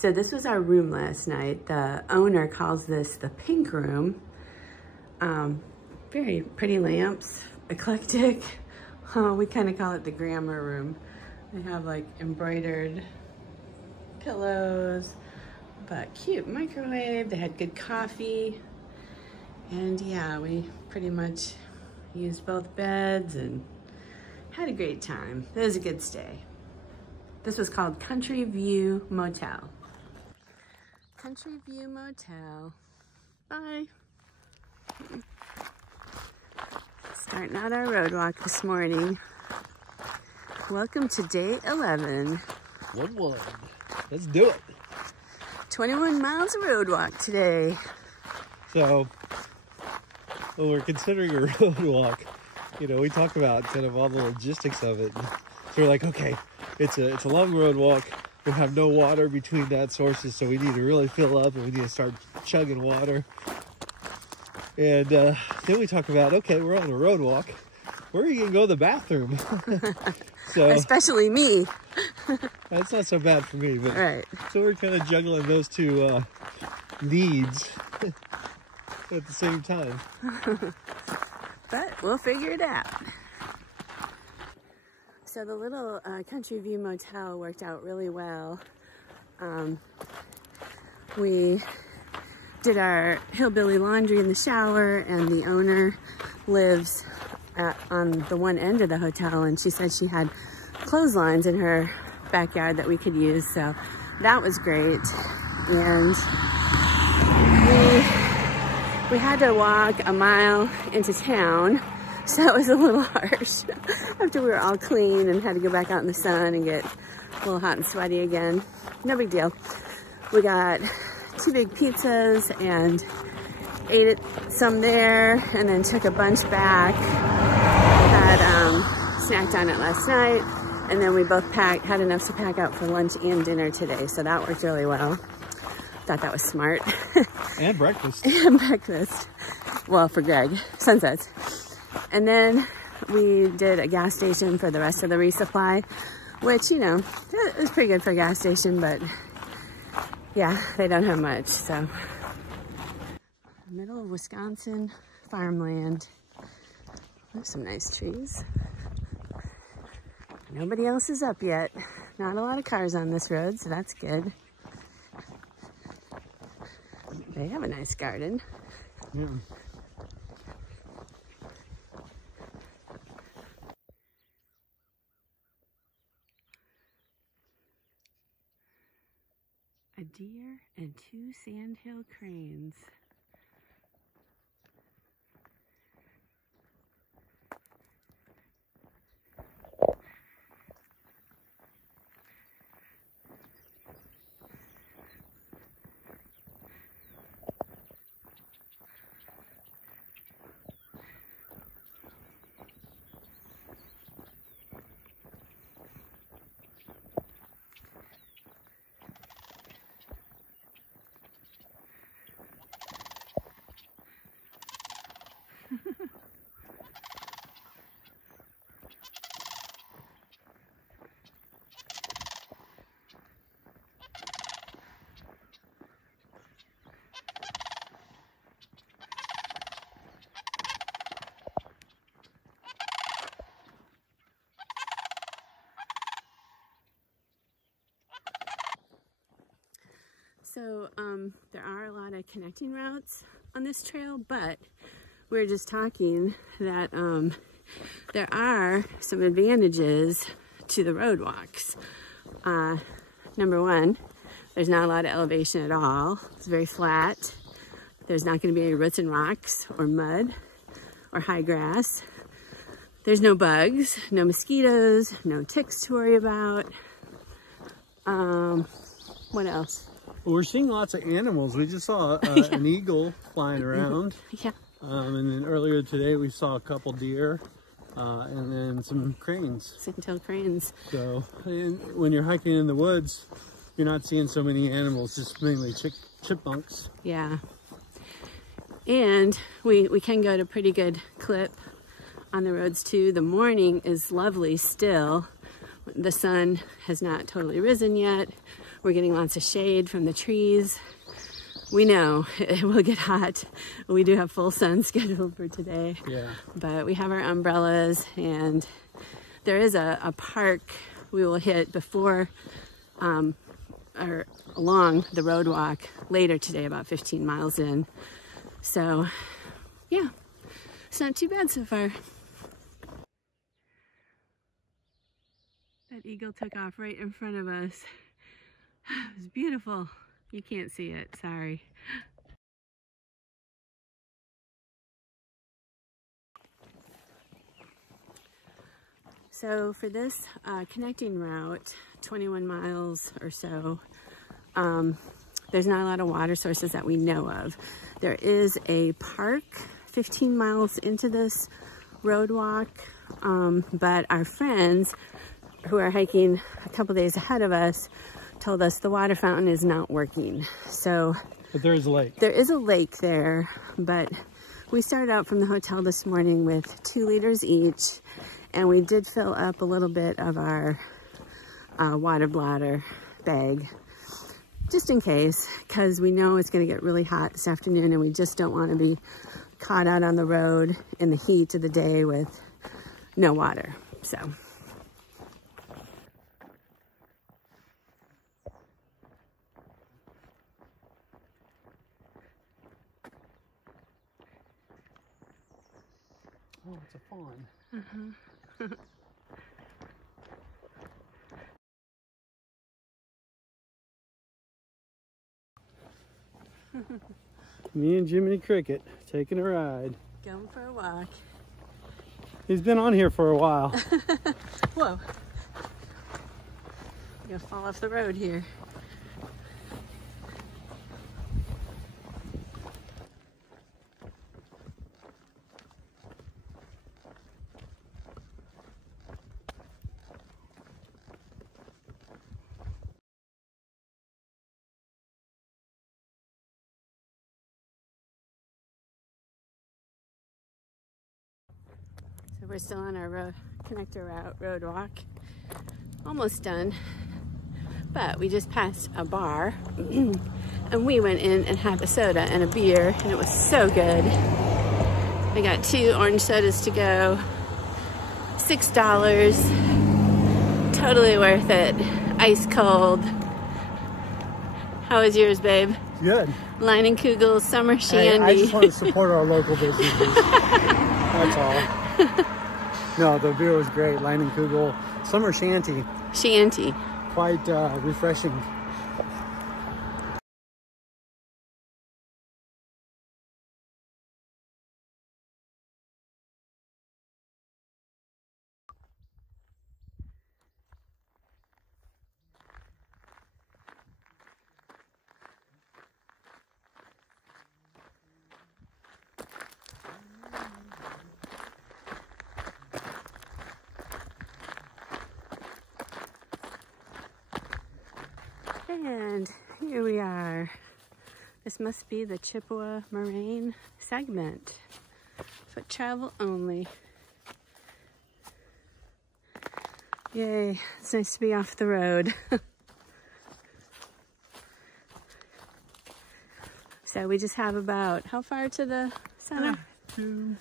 So this was our room last night. The owner calls this the pink room. Very pretty lamps, eclectic. We kind of call it the grammar room. They have like embroidered pillows, but cute microwave. They had good coffee. And yeah, we pretty much used both beds and had a great time. It was a good stay. This was called Country View Motel. Country View Motel. Bye. Starting out our road walk this morning. Welcome to day 11. 1-1. Let's do it. 21 miles of road walk today. So, when we're considering a road walk, you know, we talk about kind of all the logistics of it. So we're like, okay, it's a long road walk. We have no water between that sources, so we need to really fill up and we need to start chugging water. And then we talk about, okay, we're on a road walk. Where are you going to go to the bathroom? So, especially me. That's not so bad for me. But, right. So we're kind of juggling those two needs at the same time. But we'll figure it out. So the little Country View Motel worked out really well. We did our hillbilly laundry in the shower, and the owner lives on the one end of the hotel, and she said she had clotheslines in her backyard that we could use, so that was great. And we had to walk a mile into town, so that was a little harsh after we were all clean and had to go back out in the sun and get a little hot and sweaty again. No big deal. We got 2 big pizzas and ate some there, and then took a bunch back. Had snacked on it last night, and then we both had enough to pack out for lunch and dinner today, so that worked really well. Thought that was smart. And breakfast. And breakfast. Well, for Greg, sunsets. And then we did a gas station for the rest of the resupply, which, you know, it was pretty good for a gas station, but yeah, they don't have much, so. Middle of Wisconsin farmland. There's some nice trees. Nobody else is up yet. Not a lot of cars on this road, so that's good. They have a nice garden. Yeah. A deer and 2 Sandhill Cranes. So there are a lot of connecting routes on this trail, but we were just talking that there are some advantages to the road walks. Number one, there's not a lot of elevation at all. It's very flat. There's not going to be any roots and rocks or mud or high grass. There's no bugs, no mosquitoes, no ticks to worry about. What else? Well, we're seeing lots of animals. We just saw an eagle flying around. Yeah. And then earlier today we saw a couple deer and then some cranes. Sandhill Cranes. So when you're hiking in the woods, you're not seeing so many animals, just mainly chipmunks. Yeah. And we can go at a pretty good clip on the roads too. The morning is lovely still. the sun has not totally risen yet. We're getting lots of shade from the trees. We know it will get hot. We do have full sun scheduled for today. Yeah. But we have our umbrellas, and there is a park we will hit before or along the road walk later today, about 15 miles in. So yeah, it's not too bad so far. That eagle took off right in front of us. It was beautiful. You can't see it, sorry. So for this connecting route, 21 miles or so, there's not a lot of water sources that we know of. There is a park 15 miles into this road walk, but our friends who are hiking a couple days ahead of us told us the water fountain is not working. So, but there is a lake. There is a lake there, but we started out from the hotel this morning with 2 liters each, and we did fill up a little bit of our water bladder bag, just in case, because we know it's going to get really hot this afternoon, and we just don't want to be caught out on the road in the heat of the day with no water. So. Oh, it's a fawn. Me and Jiminy Cricket taking a ride. Going for a walk. He's been on here for a while. Whoa. I'm gonna fall off the road here. So we're still on our connector road walk. Almost done. But we just passed a bar and we went in and had a soda and a beer, and it was so good. I got 2 orange sodas to go. $6. Totally worth it. Ice cold. How was yours, babe? Good. Leinenkugel Summer Shandy. Hey, I just want to support our local businesses. That's all. No, the beer was great. Leinenkugel Summer Shanty. Shanty. Quite refreshing. And here we are. This must be the Chippewa Morraine Segment. Foot travel only. Yay, it's nice to be off the road. So we just have about, how far to the center? 2,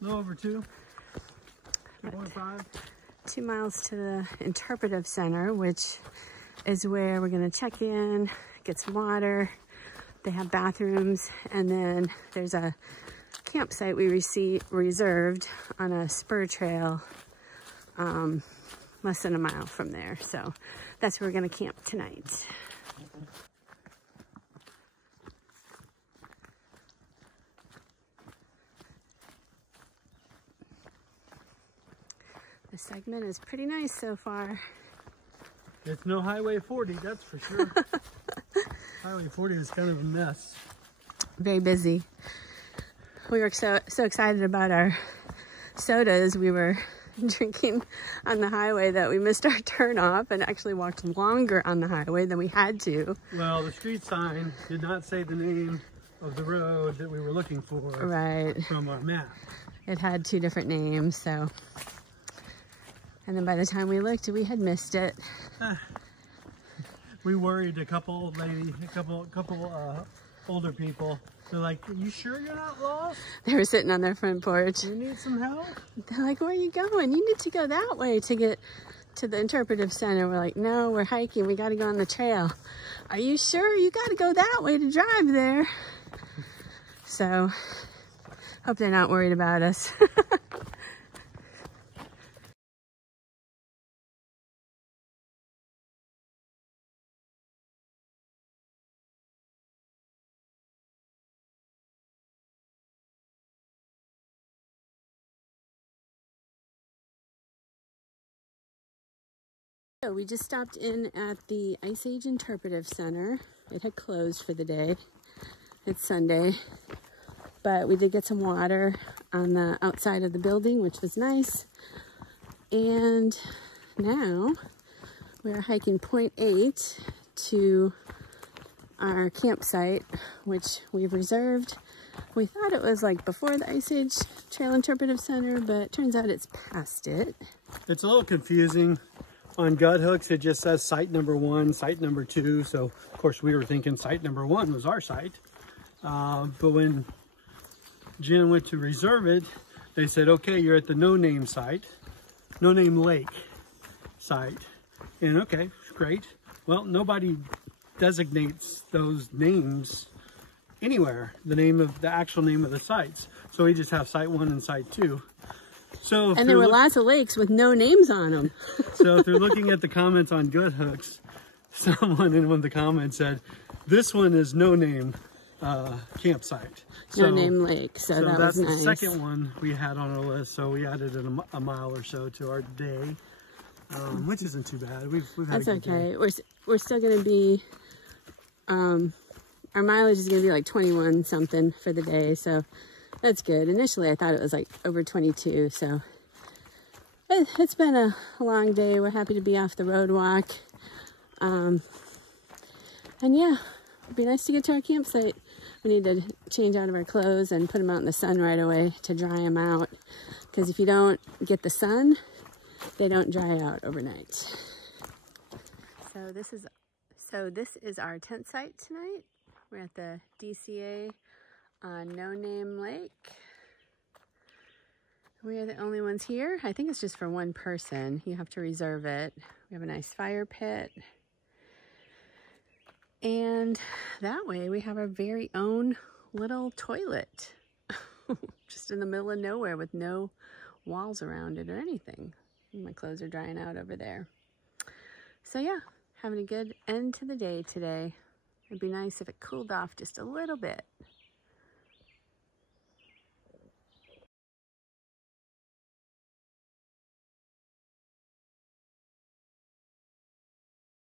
a little over 2. 2.5. 2 miles to the interpretive center, which is where we're gonna check in, get some water. They have bathrooms, and then there's a campsite we reserved on a spur trail less than a mile from there. So that's where we're gonna camp tonight. The segment is pretty nice so far. It's no Highway 40, that's for sure. Highway 40 is kind of a mess. Very busy. We were so excited about our sodas we were drinking on the highway that we missed our turn off and actually walked longer on the highway than we had to. Well, the street sign did not say the name of the road that we were looking for. Right. From our map. It had 2 different names, so And then by the time we looked, we had missed it. We worried a couple older people. They're like, "Are you sure you're not lost? They were sitting on their front porch. You need some help?" They're like, "Where are you going? You need to go that way to get to the interpretive center." We're like, "No, we're hiking. We got to go on the trail." "Are you sure? You got to go that way to drive there." So, hope they're not worried about us. So we just stopped in at the Ice Age Interpretive Center. It had closed for the day. It's Sunday, but we did get some water on the outside of the building, which was nice. And now we're hiking 0.8 to our campsite, which we've reserved. We thought it was like before the Ice Age Trail Interpretive Center, but it turns out it's past it. It's a little confusing. On gut hooks, it just says site number 1, site number 2. So, of course, we were thinking site number 1 was our site. But when Jen went to reserve it, they said, okay, you're at the no-name site, no-name lake site. And okay, great. Well, nobody designates those names anywhere, the actual name of the sites. So we just have site 1 and site 2. So and there were lots of lakes with no names on them. So if you're looking at the comments on gut hooks, someone in one of the comments said, this one is no name campsite. So, no name lake, so that that's was nice. The second one we had on our list, so we added a mile or so to our day, which isn't too bad. We've had that's a good okay. day. We're still going to be, our mileage is going to be like 21 something for the day, so that's good. Initially, I thought it was like over 22, so it's been a long day. We're happy to be off the road walk. And yeah, it'd be nice to get to our campsite. We need to change out of our clothes and put them out in the sun right away to dry them out. Because if you don't get the sun, they don't dry out overnight. So this is our tent site tonight. We're at the DCA on No Name Lake. We are the only ones here. I think it's just for one person. You have to reserve it. We have a nice fire pit. And that way we have our very own little toilet. Just in the middle of nowhere with no walls around it or anything. My clothes are drying out over there. So yeah, having a good end to the day today. It'd be nice if it cooled off just a little bit.